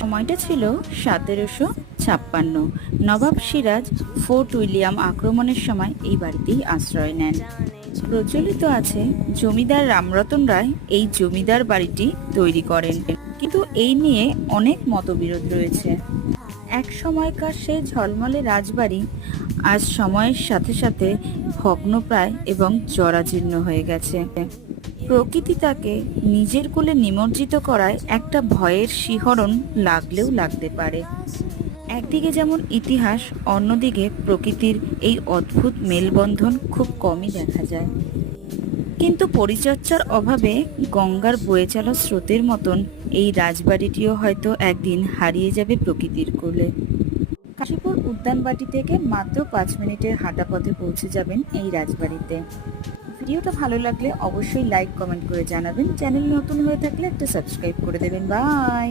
সময়টা ছিল 1756। নবাব Siraj fort William আক্রমণের সময় এই বাড়িতেই আশ্রয় নেন। প্রচলিত আছে জমিদার রামরতন রায় এই জমিদার বাড়িটি তৈরি করেন, কিন্তু এই নিয়ে অনেক মতবিরোধ রয়েছে। এক সময়কার সেই ঝলমলে রাজবাড়ি আজ সময়ের সাথে সাথে ভগ্নপ্রায় এবং জরাজীর্ণ হয়ে গেছে। প্রকৃতি তাকে নিজের কোলে নিমজ্জিত করায় একটা ভয়ের শিহরণ লাগলেও লাগতে পারে। একদিকে যেমন ইতিহাস, অন্যদিকে প্রকৃতির এই অদ্ভুত মেলবন্ধন খুব কমই দেখা যায়। কিন্তু পরিচর্যার অভাবে গঙ্গার বয়ে চলা স্রোতের মতন এই রাজবাড়িটিও হয়তো একদিন হারিয়ে যাবে প্রকৃতির কোলে। কাশীপুর উদ্যানবাটি থেকে মাত্র 5 মিনিটের হাঁটা পথে পৌঁছে যাবেন এই রাজবাড়িতে। ভিডিওটা ভালো লাগলে অবশ্যই লাইক কমেন্ট করে জানাবেন। চ্যানেল নতুন হয়ে থাকলে একটা সাবস্ক্রাইব করে দেবেন। বাই।